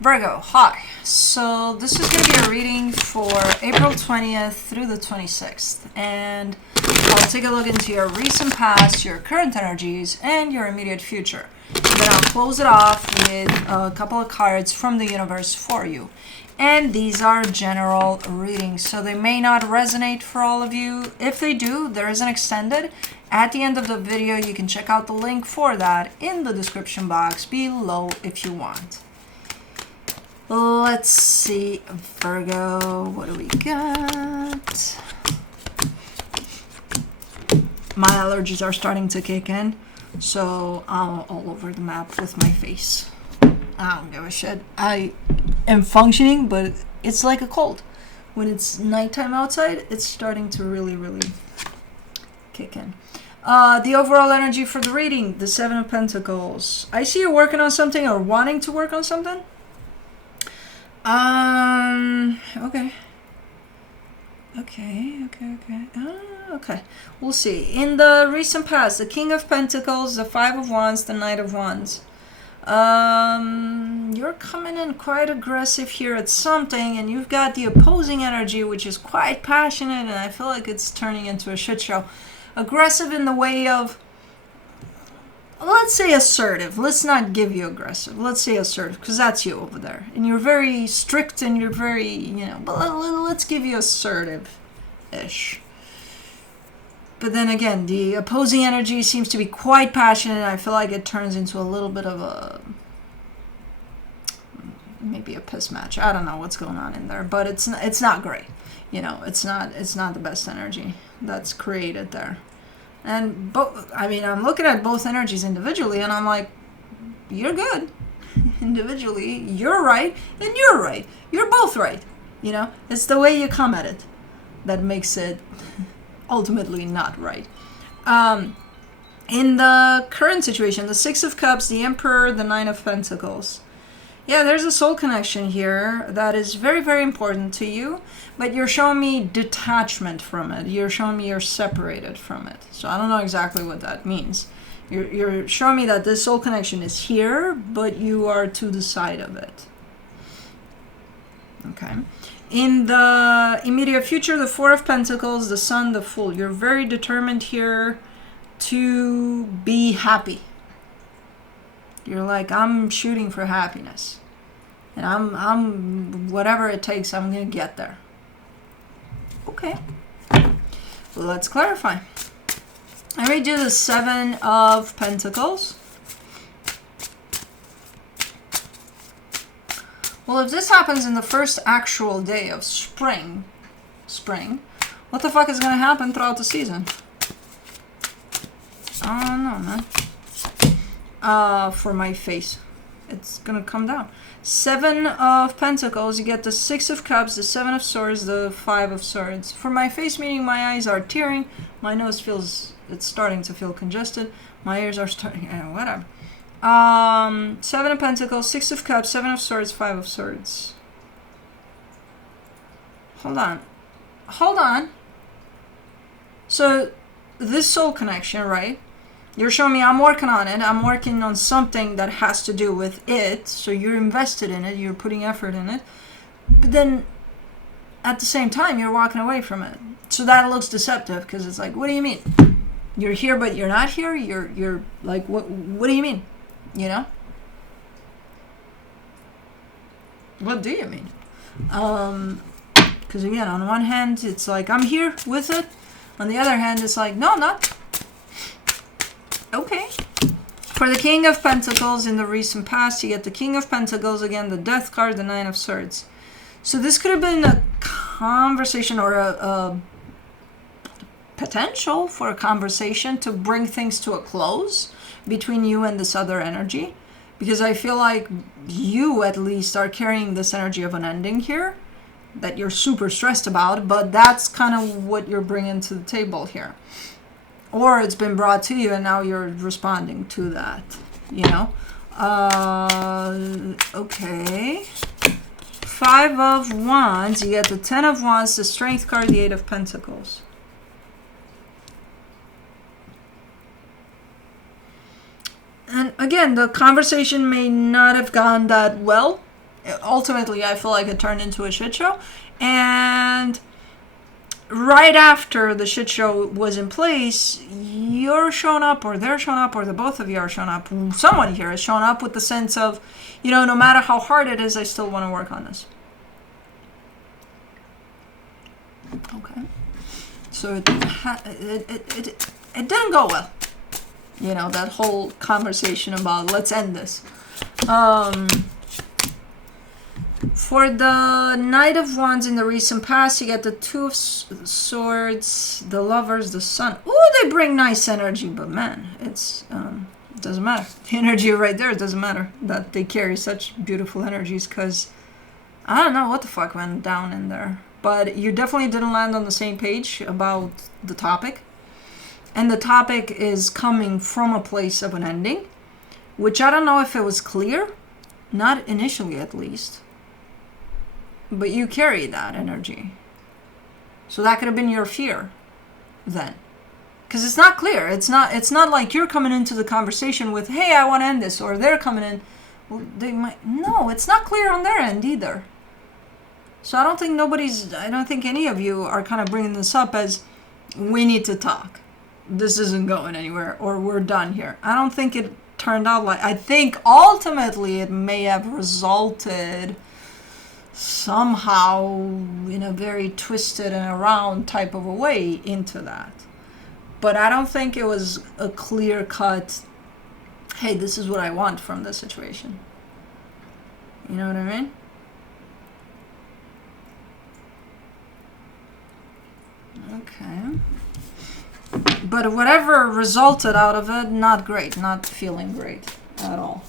Virgo, hi. So this is going to be a reading for April 20th through the 26th. And I'll take a look into your recent past, your current energies, and your immediate future. And then I'll close it off with a couple of cards from the universe for you. And these are general readings, so they may not resonate for all of you. If they do, there is an extended. At the end of the video, you can check out the link for that in the description box below if you want. Let's see, Virgo, what do we got? My allergies are starting to kick in, so I'm all over the map with my face. I don't give a shit. I am functioning, but it's like a cold. When it's nighttime outside, it's starting to really kick in. The overall energy for the reading, the Seven of Pentacles. I see you're working on something or wanting to work on something. Okay. Okay. We'll see. In the recent past, the King of Pentacles, the Five of Wands, the Knight of Wands. You're coming in quite aggressive here at something, and you've got the opposing energy, which is quite passionate, and I feel like it's turning into a shit show. Aggressive in the way of, let's say assertive. Let's not give you aggressive. Let's say assertive, because that's you over there. And you're very strict and you're very, but let's give you assertive-ish. But then again, the opposing energy seems to be quite passionate, and I feel like it turns into a little bit of maybe a piss match. I don't know what's going on in there, but it's not great. It's not the best energy that's created there. And I'm looking at both energies individually, and I'm like, you're good. Individually, you're right, and you're right. You're both right. It's the way you come at it that makes it ultimately not right. In the current situation, the Six of Cups, the Emperor, the Nine of Pentacles. Yeah, there's a soul connection here that is very important to you, but you're showing me detachment from it. You're showing me you're separated from it. So I don't know exactly what that means. You're showing me that this soul connection is here, but you are to the side of it. Okay. In the immediate future, the Four of Pentacles, the Sun, the Fool. You're very determined here to be happy. You're like, I'm shooting for happiness. And I'm whatever it takes, I'm going to get there. Okay. Well, let's clarify. I read you the Seven of Pentacles. Well, if this happens in the first actual day of spring, what the fuck is going to happen throughout the season? I don't know, man. For my face, it's going to come down. Seven of Pentacles, you get the Six of Cups, the Seven of Swords, the Five of Swords. For my face, meaning my eyes are tearing, my nose it's starting to feel congested, my ears are starting, whatever. Seven of Pentacles, Six of Cups, Seven of Swords, Five of Swords. Hold on. So, this soul connection, right? You're showing me I'm working on it. I'm working on something that has to do with it. So you're invested in it. You're putting effort in it. But then, at the same time, you're walking away from it. So that looks deceptive because it's like, what do you mean? You're here, but you're not here? You're like, what do you mean? What do you mean? Because again, on one hand, it's like, I'm here with it. On the other hand, it's like, no, I'm not. Okay. For the King of Pentacles in the recent past, you get the King of Pentacles, again, the Death card, the Nine of Swords. So this could have been a conversation or a potential for a conversation to bring things to a close between you and this other energy. Because I feel like you, at least, are carrying this energy of an ending here that you're super stressed about, but that's kind of what you're bringing to the table here. Or it's been brought to you and now you're responding to that, Okay. Five of Wands, you get the Ten of Wands, the Strength card, the Eight of Pentacles. And again, the conversation may not have gone that well. ultimately, I feel like it turned into a shit show. And right after the shit show was in place, you're showing up, or they're showing up, or the both of you are showing up. Someone here is showing up with the sense of, no matter how hard it is, I still want to work on this. Okay. So it didn't go well. That whole conversation about let's end this. For the Knight of Wands in the recent past, you get the Two of Swords, the Lovers, the Sun. Ooh, they bring nice energy, but man, it doesn't matter. The energy right there, it doesn't matter that they carry such beautiful energies, because I don't know what the fuck went down in there. But you definitely didn't land on the same page about the topic. And the topic is coming from a place of an ending, which I don't know if it was clear, not initially at least. But you carry that energy. So that could have been your fear then. Because it's not clear. It's not like you're coming into the conversation with, hey, I want to end this, or they're coming in. Well, they might. No, it's not clear on their end either. So I don't think any of you are kind of bringing this up as, we need to talk. This isn't going anywhere, or we're done here. I don't think it turned out like, I think ultimately it may have resulted somehow in a very twisted and around type of a way into that. But I don't think it was a clear cut, hey, this is what I want from this situation. You know what I mean? Okay. But whatever resulted out of it, not great. Not feeling great at all.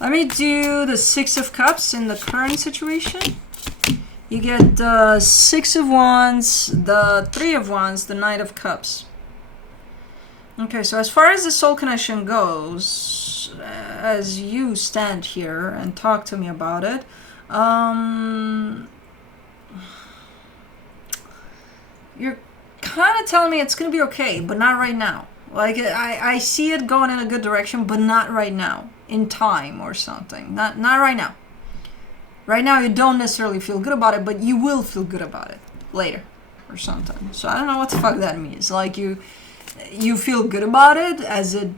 Let me do the Six of Cups in the current situation. You get the Six of Wands, the Three of Wands, the Knight of Cups. Okay, so as far as the soul connection goes, as you stand here and talk to me about it, you're kind of telling me it's going to be okay, but not right now. Like, I see it going in a good direction, but not right now. In time or something. Not right now. Right now you don't necessarily feel good about it, but you will feel good about it later or something. So I don't know what the fuck that means. Like, you feel good about it as it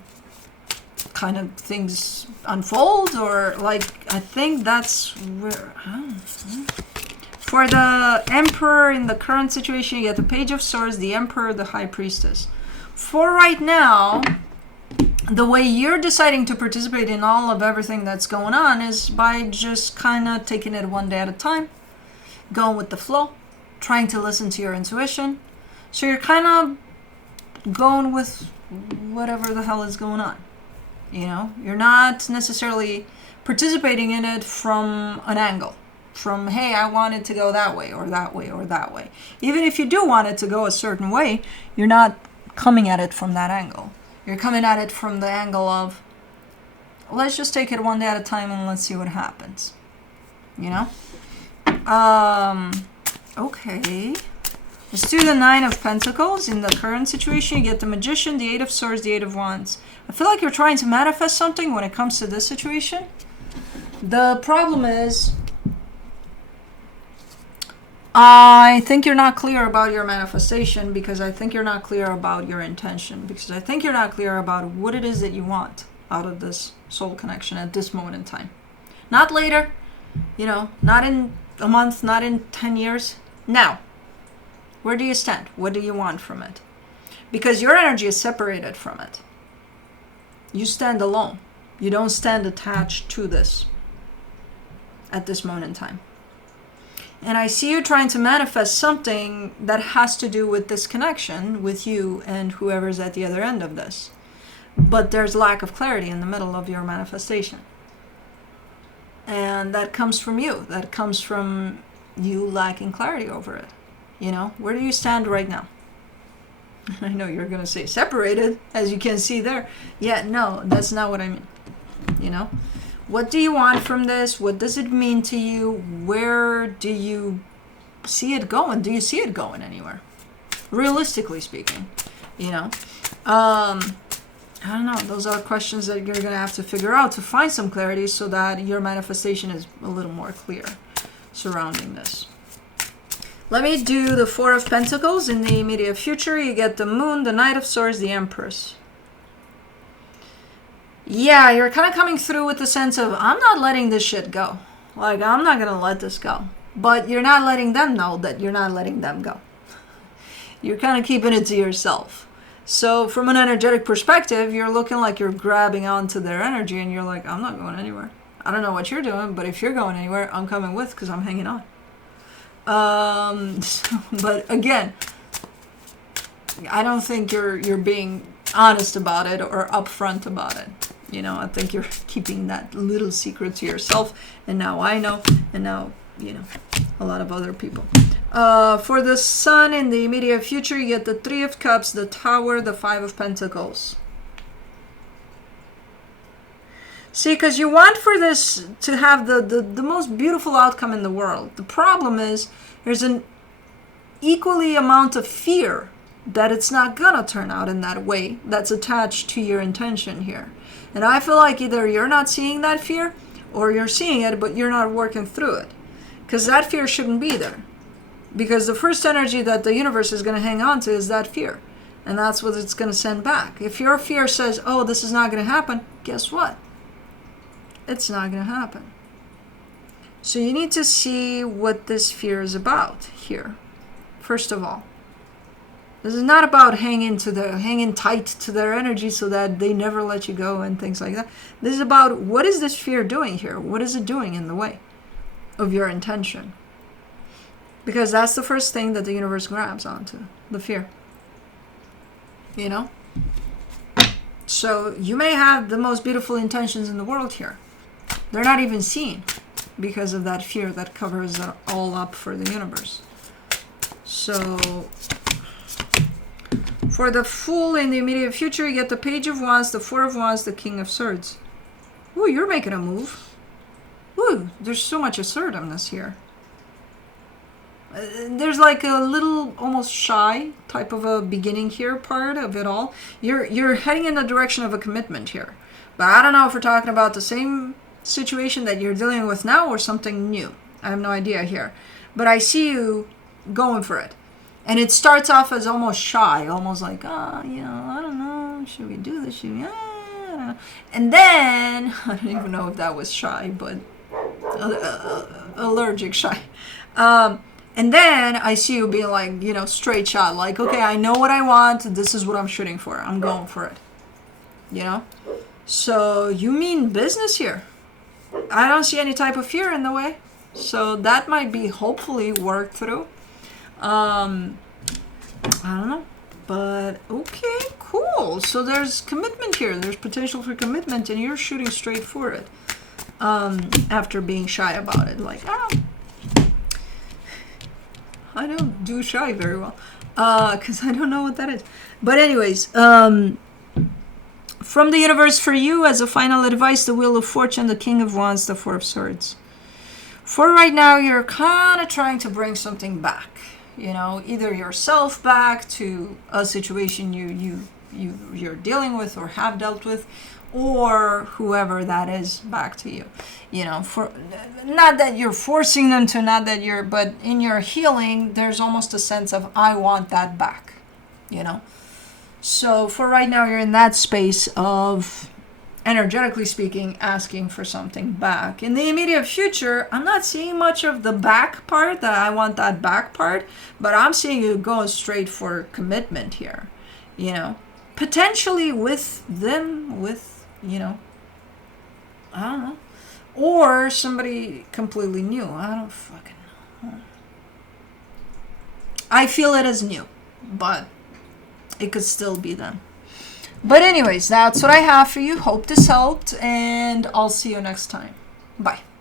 kind of things unfold, or like, I think that's where, I don't know. For the Emperor in the current situation, you get the Page of Swords, the Emperor, the High Priestess. For right now, the way you're deciding to participate in all of everything that's going on is by just kind of taking it one day at a time, going with the flow, trying to listen to your intuition. So you're kind of going with whatever the hell is going on. You're not necessarily participating in it from an angle. From, hey, I want it to go that way or that way or that way. Even if you do want it to go a certain way, you're not coming at it from that angle. You're coming at it from the angle of, let's just take it one day at a time and let's see what happens. Okay. Let's do the Nine of Pentacles. In the current situation, you get the Magician, the Eight of Swords, the Eight of Wands. I feel like you're trying to manifest something when it comes to this situation. The problem is, I think you're not clear about your manifestation, because I think you're not clear about your intention, because I think you're not clear about what it is that you want out of this soul connection at this moment in time. Not later, not in a month, not in 10 years. Now, where do you stand? What do you want from it? Because your energy is separated from it. You stand alone. You don't stand attached to this at this moment in time. And I see you trying to manifest something that has to do with this connection with you and whoever's at the other end of this. But there's lack of clarity in the middle of your manifestation. And that comes from you. That comes from you lacking clarity over it. Where do you stand right now? I know you're going to say separated, as you can see there. Yeah, no, that's not what I mean. What do you want from this? What does it mean to you? Where do you see it going? Do you see it going anywhere? Realistically speaking, I don't know. Those are questions that you're going to have to figure out to find some clarity so that your manifestation is a little more clear surrounding this. Let me do the Four of Pentacles. In the immediate future, you get the Moon, the Knight of Swords, the Empress. Yeah, you're kind of coming through with the sense of, I'm not letting this shit go. Like, I'm not going to let this go. But you're not letting them know that you're not letting them go. You're kind of keeping it to yourself. So from an energetic perspective, you're looking like you're grabbing onto their energy and you're like, I'm not going anywhere. I don't know what you're doing, but if you're going anywhere, I'm coming with because I'm hanging on. But again, I don't think you're being honest about it or upfront about it. You know, I think you're keeping that little secret to yourself. And now I know, and now, you know, a lot of other people. For the Sun in the immediate future, you get the Three of Cups, the Tower, the Five of Pentacles. See, because you want for this to have the most beautiful outcome in the world. The problem is there's an equally amount of fear that it's not going to turn out in that way that's attached to your intention here. And I feel like either you're not seeing that fear or you're seeing it, but you're not working through it. Because that fear shouldn't be there. Because the first energy that the universe is going to hang on to is that fear. And that's what it's going to send back. If your fear says, oh, this is not going to happen, guess what? It's not going to happen. So you need to see what this fear is about here. First of all, this is not about hanging tight to their energy so that they never let you go and things like that. This is about, what is this fear doing here? What is it doing in the way of your intention? Because that's the first thing that the universe grabs onto, the fear. You know? So you may have the most beautiful intentions in the world here. They're not even seen because of that fear that covers it all up for the universe. So for the Fool in the immediate future, you get the Page of Wands, the Four of Wands, the King of Swords. Ooh, you're making a move. Ooh, there's so much assertiveness here. There's like a little almost shy type of a beginning here part of it all. You're heading in the direction of a commitment here. But I don't know if we're talking about the same situation that you're dealing with now or something new. I have no idea here. But I see you going for it. And it starts off as almost shy, almost like, I don't know, should we do this? I don't know. And then, I don't even know if that was shy, but allergic shy. And then I see you being like, straight shot. Like, okay, I know what I want. This is what I'm shooting for. I'm going for it. So you mean business here. I don't see any type of fear in the way. So that might be hopefully worked through. I don't know. But okay, cool. So there's commitment here. There's potential for commitment. And you're shooting straight for it. After being shy about it. Like, I don't do shy very well, because I don't know what that is. But anyways, from the universe for you, as a final advice, the Wheel of Fortune, the King of Wands, the Four of Swords. For right now, you're kind of trying to bring something back. Either yourself back to a situation you're dealing with or have dealt with, or whoever that is back to you. For not that you're forcing them to, but in your healing, there's almost a sense of, I want that back, So for right now, you're in that space of, energetically speaking, asking for something back. In the immediate future, I'm not seeing much of the back part, that I want that back part, but I'm seeing you going straight for commitment here, potentially with them, I don't know. Or somebody completely new. I don't fucking know. I feel it as new, but it could still be them. But anyways, that's what I have for you. Hope this helped, and I'll see you next time. Bye.